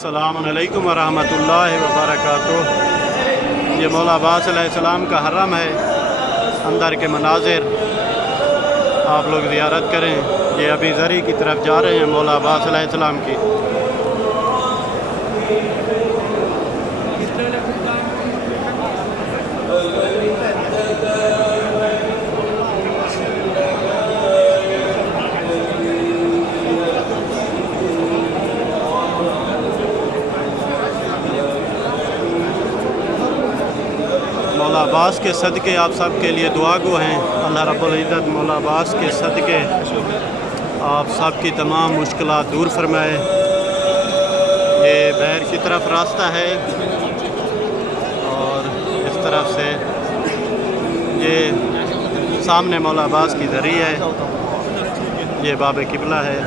अस्सलाम अलैकुम वरहमतुल्लाहि वबरकातुह। ये मौला अब्बास अलैहिस्सलाम का हरम है, अंदर के मनाजिर आप लोग ज़ियारत करें। ये अभी ज़री की तरफ जा रहे हैं मौला अब्बास अलैहिस्सलाम की। मौला अब्बास के सदक़े आप सब के लिए दुआ गो हैं। अल्लाह रब्बुल इज़्ज़त मौला अब्बास के सदक़े आप सब की तमाम मुश्किलात दूर फरमाए। ये बहर की तरफ रास्ता है और इस तरफ से ये सामने मौला अब्बास की दरी है। ये बाब किबला है।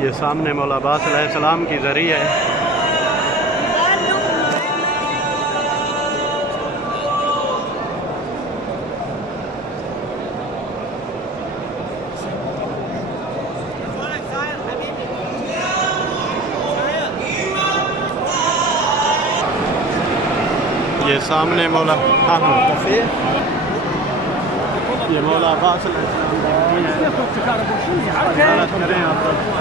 ये सामने मौला अब्बास अलैहिस्सलाम की ज़री है। ये सामने मौला ये मौला अब्बास